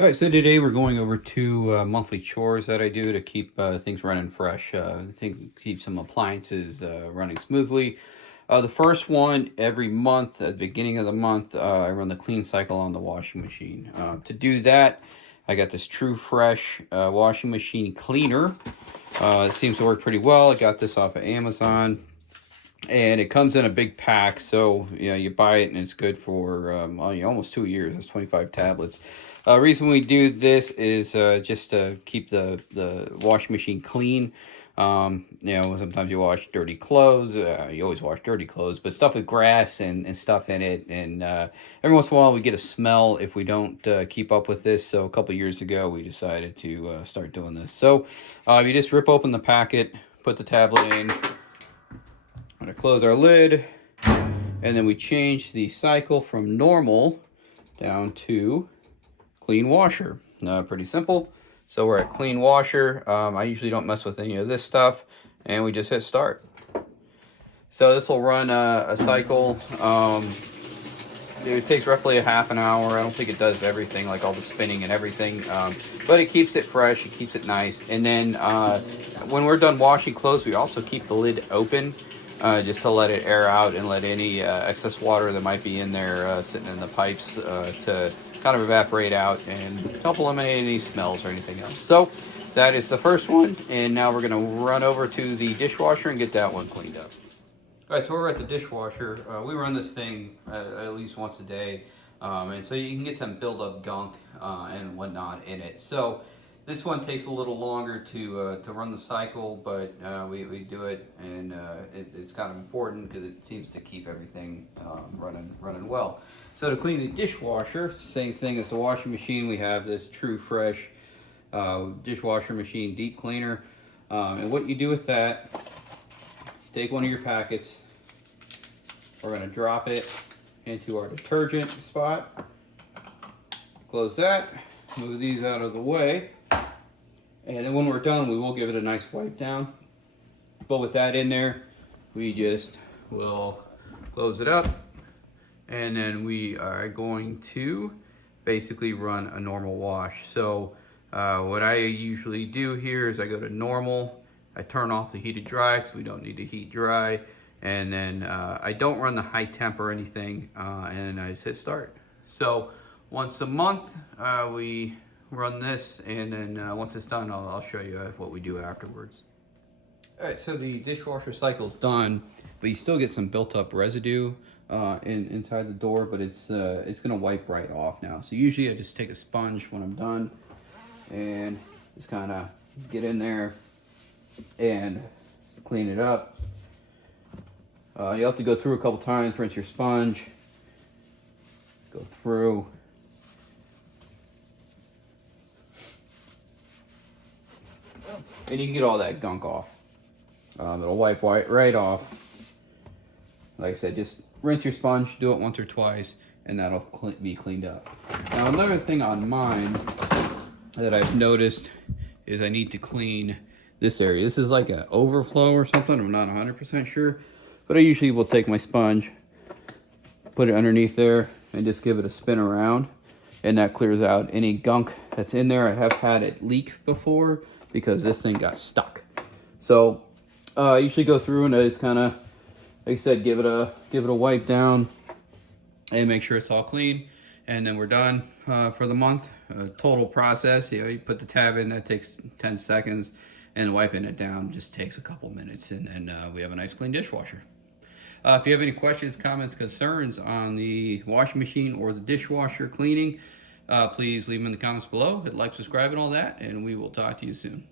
All right, so today we're going over two monthly chores that I do to keep things running fresh. Keep some appliances running smoothly. The first one, every month, at the beginning of the month, I run the clean cycle on the washing machine. To do that, I got this True Fresh washing machine cleaner. It seems to work pretty well. I got this off of Amazon. And it comes in a big pack, so you buy it and it's good for almost 2 years. It's 25 tablets. Reason we do this is just to keep the washing machine clean. Sometimes you wash dirty clothes. You always wash dirty clothes, but stuff with grass and stuff in it. And every once in a while we get a smell if we don't keep up with this. So a couple years ago we decided to start doing this. So you just rip open the packet, put the tablet in. I'm going to close our lid, and then we change the cycle from normal down to clean washer. Pretty simple. So we're at clean washer. I usually don't mess with any of this stuff, and we just hit start. So this will run a cycle. It takes roughly a half an hour. I don't think it does everything, like all the spinning and everything, but it keeps it fresh. It keeps it nice. And then when we're done washing clothes, we also keep the lid open. Just to let it air out and let any excess water that might be in there sitting in the pipes to kind of evaporate out and help eliminate any smells or anything else. So that is the first one, and now we're going to run over to the dishwasher and get that one cleaned up. All right, so we're at the dishwasher. We run this thing at least once a day, and so you can get some buildup gunk and whatnot in it. So this one takes a little longer to run the cycle, but we do it, and it's kind of important because it seems to keep everything running well. So to clean the dishwasher, same thing as the washing machine. We have this True Fresh dishwasher machine deep cleaner, and what you do with that, take one of your packets. We're going to drop it into our detergent spot. Close that. Move these out of the way. And then when we're done, we will give it a nice wipe down. But with that in there, we just will close it up. And then we are going to basically run a normal wash. So what I usually do here is I go to normal. I turn off the heated dry because we don't need to heat dry. And then I don't run the high temp or anything. And I just hit start. So once a month, we run this, and then once it's done, I'll show you what we do afterwards. All right, so the dishwasher cycle's done, but you still get some built-up residue inside the door, but it's gonna wipe right off now. So usually I just take a sponge when I'm done and just kind of get in there and clean it up. You have to go through a couple times, rinse your sponge, go through. And you can get all that gunk off. It'll wipe right off. Like I said, just rinse your sponge, do it once or twice, and that'll be cleaned up. Now another thing on mine that I've noticed is I need to clean this area. This is like an overflow or something. I'm not 100% sure. But I usually will take my sponge, put it underneath there, and just give it a spin around. And that clears out any gunk that's in there. I have had it leak before because this thing got stuck. So I usually go through and I just kind of, like I said, give it a wipe down and make sure it's all clean. And then we're done for the month. Total process, you put the tab in, that takes 10 seconds, and wiping it down just takes a couple minutes, and then we have a nice clean dishwasher. If you have any questions, comments, concerns on the washing machine or the dishwasher cleaning, please leave them in the comments below. Hit like, subscribe, and all that, and we will talk to you soon.